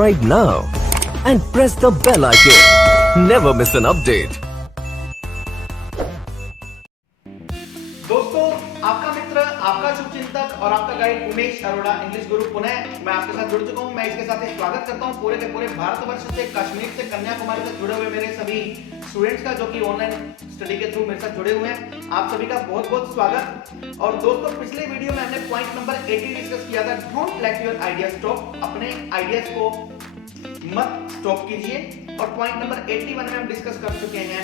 subscribe now and press the bell icon. Never miss an update. दोस्तों, आपका मित्र, आपका शुभचिंतक और आपका गाइड उमेश अरोड़ा इंग्लिश गुरु पुनः मैं आपके साथ जुड़ चुका हूं। मैं इसके साथ स्वागत करता हूं पूरे के पूरे भारतवर्ष से, कश्मीर से कन्याकुमारी तक जुड़े हुए मेरे सभी स्टूडेंट्स का, जो कि ऑनलाइन स्टडी के थ्रू मेरे साथ जुड़े हुए हैं। आप सभी का बहुत बहुत स्वागत। और दोस्तों, पिछले वीडियो में हमने पॉइंट नंबर 80 डिस्कस किया था, don't let your idea stop. अपने आइडियाज को मत स्टॉप कीजिए। और पॉइंट नंबर 81 में हम डिस्कस कर चुके हैं,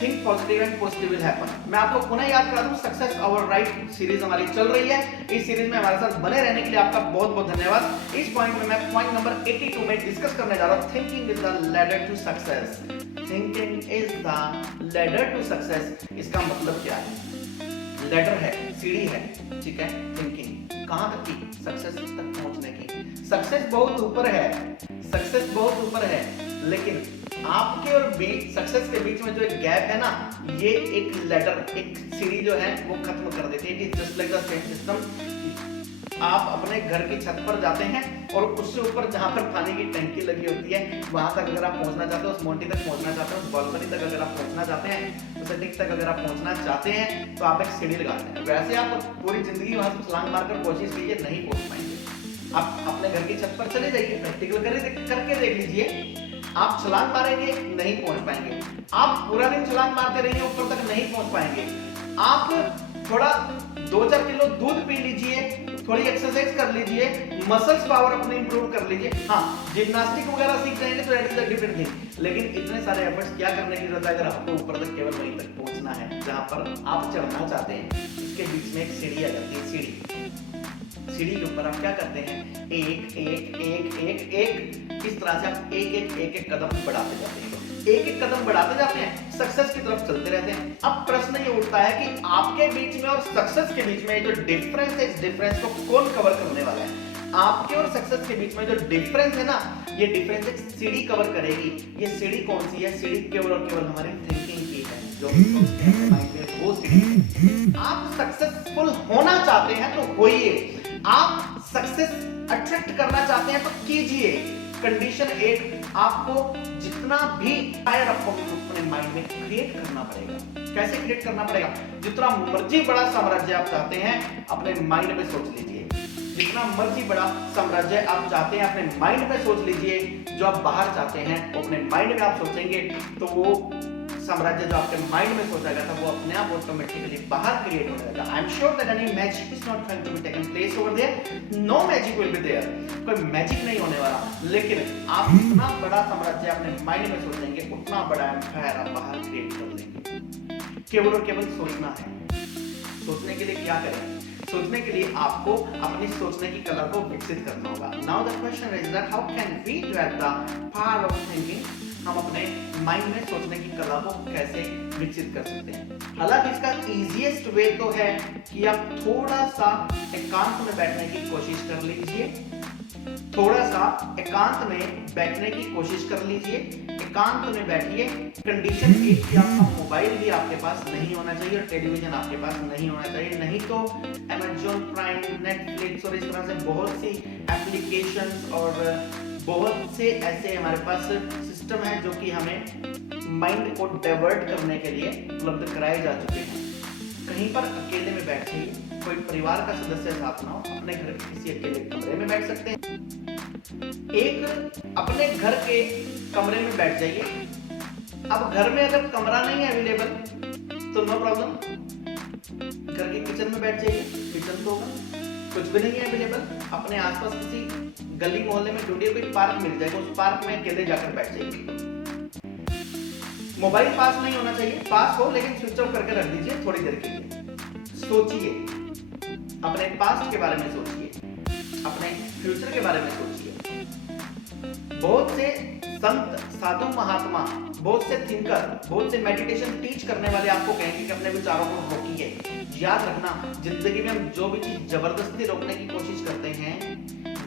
think positive and positive will happen. मैं आपको पुनः याद करा दूं, सक्सेस आवर राइट सीरीज हमारी चल रही है। इस सीरीज में हमारे साथ बने रहने के लिए आपका बहुत बहुत धन्यवाद। इस पॉइंट में मैं पॉइंट नंबर 82 में डिस्कस करने जा रहा हूं, thinking is the ladder to success. Thinking is the ladder to success. इसका मतलब क्या है? लैडर है, सीढ़ी है, ठीक है। थिंकिंग कहां तक की? सक्सेस तक पहुंचने की। सक्सेस बहुत ऊपर है, सक्सेस बहुत ऊपर है, लेकिन आपके और सक्सेस के बीच में जो एक गैप है ना, ये एक लैडर, एक सीढ़ी जो है वो खत्म कर देती है। It is just like the same system. आप अपने घर की छत पर जाते हैं और उससे ऊपर जहां पर पानी की टंकी लगी होती है, वहां तक अगर आप पहुंचना चाहते हो, उस मोंटी तक पहुंचना चाहते हो, उस बालकनी तक अगर आप पहुंचना चाहते हैं, उस अटिक तक अगर आप पहुंचना चाहते हैं, तो आप एक सीढ़ी लगाते हैं। वैसे आप पूरी जिंदगी वहां से छलांग मारकर कोशिश कीजिए, नहीं पहुंच पाएंगे। आप अपने घर की छत पर चले जाइए, प्रैक्टिकल करके देख लीजिए। आप छलांग मारेंगे, नहीं पहुंच पाएंगे। आप पूरा दिन छलांग मारते रहिए, ऊपर तक नहीं पहुंच पाएंगे। आप थोड़ा 2-4 किलो दूध पी लीजिए, थोड़ी एक्सरसाइज कर लीजिए, मसल्स पावर अपने इंप्रूव कर लीजिए। हाँ, जिम्नास्टिक वगैरह सीख जाएंगे तो that is a different thing. लेकिन इतने सारे एफर्ट्स क्या करने की जरूरत है अगर आपको ऊपर तक केवल वहीं तक पहुंचना है जहां पर आप चढ़ना चाहते हैं। इसके बीच में एक सीढ़ी आ जाती है। सीढ़ी के ऊपर आप क्या करते हैं? एक एक एक एक एक इस तरह से आप एक एक एक एक कदम बढ़ाते जाते हैं, एक एक कदम बढ़ाते जाते हैं, सक्सेस की तरफ चलते रहते हैं। अब प्रश्न ये उठता है कि आपके बीच में और सक्सेस के बीच में जो डिफरेंस है, इस डिफरेंस को कौन कवर करने वाला है? आपके और सक्सेस के बीच में जो डिफरेंस है ना, ये डिफरेंस एक सीढ़ी कवर करेगी। ये सीढ़ी कौन सी है? सीढ़ी केवल और केवल हमारी थिंकिंग की है, जो माइंड में वो सीढ़ी। आप सक्सेसफुल होना चाहते हैं तो होइए, आप सक्सेस अट्रैक्ट करना चाहते हैं तो कीजिए। कंडीशन एक, आपको जितना भी फायर अपने माइंड में क्रिएट करना पड़ेगा। कैसे क्रिएट करना पड़ेगा? जितना मर्जी बड़ा साम्राज्य आप चाहते हैं, अपने माइंड में सोच लीजिए। जितना मर्जी बड़ा साम्राज्य आप चाहते हैं, अपने माइंड में सोच लीजिए। जो आप बाहर चाहते हैं वो अपने माइंड में आप सोचेंगे, तो वो साम्राज्य जो आपके माइंड में सोचा गया था वो अपने आप ऑटोमेटिकली बाहर क्रिएट होने लगा। I am sure that any magic is not going to be taken place over there. No magic will be there. कोई मैजिक नहीं होने वाला, लेकिन आप जितना बड़ा साम्राज्य अपने माइंड में सोचेंगे, उतना बड़ा एम्पायर आप बाहर क्रिएट कर लेंगे। केवल और केवल सोचना है। सोचने के लिए क्या करें? सोचने के लिए आपको अपनी सोचने की कला को विकसित करना होगा। Now the question is that how can we develop the power of thinking? हम अपने माइंड में सोचने की कला को कैसे विकसित कर सकते हैं? हालांकि इसका इजीएस्ट वे तो है कि आप थोड़ा सा एकांत में बैठने की कोशिश कर लीजिए। थोड़ा सा एकांत में बैठने की कोशिश कर लीजिए। एकांत में बैठिए। कंडीशन एक कि आपका मोबाइल भी आपके पास नहीं होना चाहिए और टेलीविजन आपके पास नहीं होना चाहिए। नहीं तो Amazon प्राइम, नेटफ्लिक्स और इस तरह से बहुत सी एप्लीकेशंस और बहुत से ऐसे हमारे पास सिस्टम है जो कि हमें माइंड को डाइवर्ट करने के लिए उपलब्ध कराए जा चुके हैं। कहीं पर अकेले में बैठ जाइए, कोई परिवार का सदस्य साथ ना हो, अपने घर के किसी अकेले कमरे में बैठ सकते हैं। एक अपने घर के कमरे में बैठ जाइए। अब घर में अगर कमरा नहीं है अवेलेबल तो नो प्रॉब्लम, घर के किचन में बैठ जाइए। किचन तो होगा, कुछ भी नहीं है अवेलेबल, अपने आसपास किसी गली मोहल्ले में ढूंढिए, कोई पार्क मिल जाएगा, उस पार्क में अकेले जाकर बैठ जाइए। मोबाइल पास नहीं होना चाहिए, पास हो लेकिन स्विच ऑफ करके रख दीजिए थोड़ी देर के लिए। सोचिए, अपने पास्ट के बारे में सोचिए, अपने फ्यूचर के बारे में सोचिए। बहुत से संत, साधु, महात्मा, बहुत से थिंकर, बहुत से मेडिटेशन टीच करने वाले आपको कहेंगे कि अपने विचारों को रोकिए। याद रखना, जिंदगी में हम जो भी चीज जबरदस्ती रोकने की कोशिश करते हैं,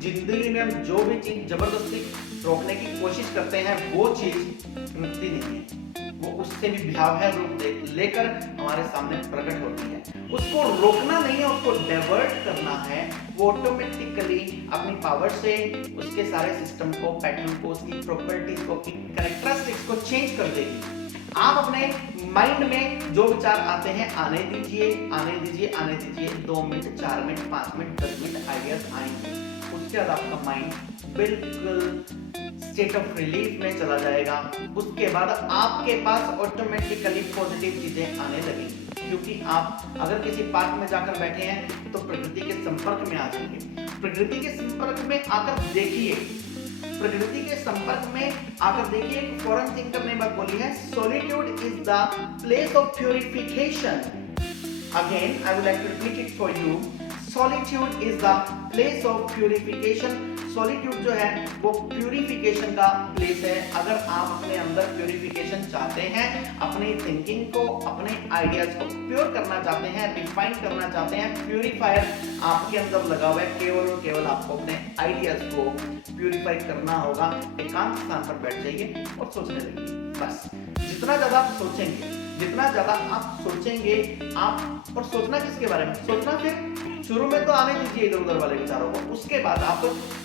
जिंदगी में हम जो भी चीज जबरदस्ती रोकने की कोशिश करते हैं, वो चीज रुकती नहीं है। वो उससे भी भयावह रूप लेकर हमारे सामने प्रकट होती है। उसको रोकना नहीं है, उसको डाइवर्ट करना है। वो ऑटोमेटिकली अपनी पावर से उसके सारे सिस्टम को, पैटर्न को, उसकी प्रॉपर्टीज को, कैरेक्टरिस्टिक्स को चेंज कर देगी। आप अपने माइंड में जो विचार आते हैं आने दीजिए, आने दीजिए, आने दीजिए। 2 minute, 4 minute, 5 minute, 10 minute ideas आएंगे। उसके बाद आपका माइंड बिल्कुल स्टेट ऑफ रिलीफ में चला जाएगा। उसके बाद आपके पास ऑटोमेटिकली पॉजिटिव चीजें आने लगेंगी, क्योंकि आप अगर किसी पार्क में जाकर बैठे हैं तो प्रकृति के संपर्क में आ जाएंगे। प्रकृति के संपर्क में आकर देखिए, प्रकृति के संपर्क में आकर देखिए। एक फॉरेन थिंकर ने बात बोली है, solitude is the place of purification. Again I would like to repeat it for you, solitude is the place of purification. Solitude जो है वो प्यूरिफिकेशन का प्लेस है। अगर आप अपने अंदर प्यूरिफिकेशन चाहते हैं, अपनी थिंकिंग को, अपने आइडियाज को प्योर करना चाहते हैं, रिफाइन करना चाहते हैं, प्यूरिफायर आपके अंदर लगा हुआ है। केवल और केवल आपको अपने आइडियाज को प्यूरिफाई करना होगा। एकांत स्थान पर बैठ जाइए और सोचने लगिए। बस जितना ज्यादा आप सोचेंगे, जितना ज्यादा आप सोचेंगे आप, और सोचना किसके बारे में? सोचना फिर शुरू में तो आने दीजिए इधर उधर वाले विचारों को। उसके बाद आप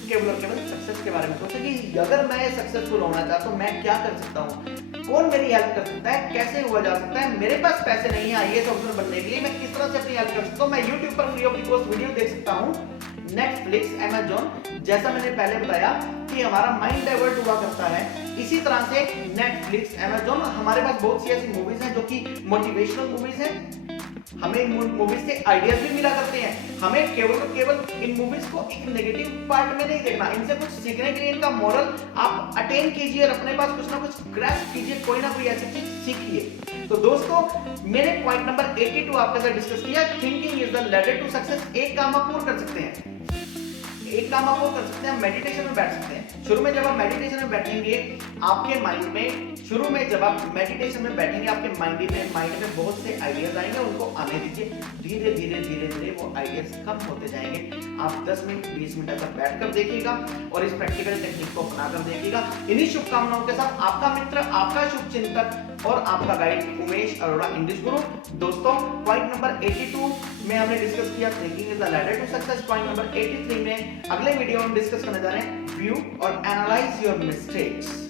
केवल और केवल सक्सेस के बारे में सोचें कि अगर मैं सक्सेसफुल होना चाहता हूं, मैं क्या कर सकता हूं, कौन मेरी हेल्प कर सकता है, कैसे हुआ जा सकता है, मेरे पास पैसे नहीं है आईएएस ऑफिसर बनने के लिए, मैं किस तरह से अपनी हेल्प कर सकता हूं। मैं YouTube पर फ्री ऑफ कॉस्ट वीडियो देख सकता हूं। नेटफ्लिक्स, अमेज़न, जैसा मैंने पहले बताया कि हमारा माइंड डाइवर्ट हुआ करता है, इसी तरह से नेटफ्लिक्स, अमेज़न, हमारे पास बहुत सी ऐसी मूवीज हैं जो कि मोटिवेशनल मूवीज हैं। हमें मूवीज से आइडियाज भी मिला करते हैं। हमें केवल इन मूवीज को एक नेगेटिव पार्ट में नहीं देखना, इनसे कुछ सीखने के लिए इनका मॉरल आप अटेन कीजिए और अपने पास कुछ ना कुछ ग्रैस्प कीजिए, कोई ना कोई ऐसी चीज सीखिए। तो दोस्तों, मैंने पॉइंट नंबर 82 आपके साथ डिस्कस किया, thinking is the ladder to success. एक काम आप पूर्ण कर सकते हैं, एक काम आप वो कर सकते हैं, मेडिटेशन में बैठ सकते हैं। शुरू में जब आप मेडिटेशन में बैठेंगे, आपके माइंड में, शुरू में जब आप मेडिटेशन में बैठेंगे, आपके माइंड में बहुत से आइडियाज आएंगे, उनको आने दीजिए। धीरे धीरे धीरे धीरे वो आइडियाज कम होते जाएंगे। आप 10 मिनट 20 मिनट तक बैठकर देखिएगा और इस प्रैक्टिकल टेक्निक को अपनाकर देखिएगा। इन्हीं शुभकामनाओं के साथ आपका मित्र, आपका शुभचिंतक और आपका गाइड उमेश अरोड़ा, इंग्लिश गुरु। दोस्तों, पॉइंट नंबर 82 में हमने डिस्कस किया thinking is the ladder to success. Point number 83 में अगले वीडियो में डिस्कस करने जा रहे हैं व्यू और एनालाइज योर मिस्टेक्स।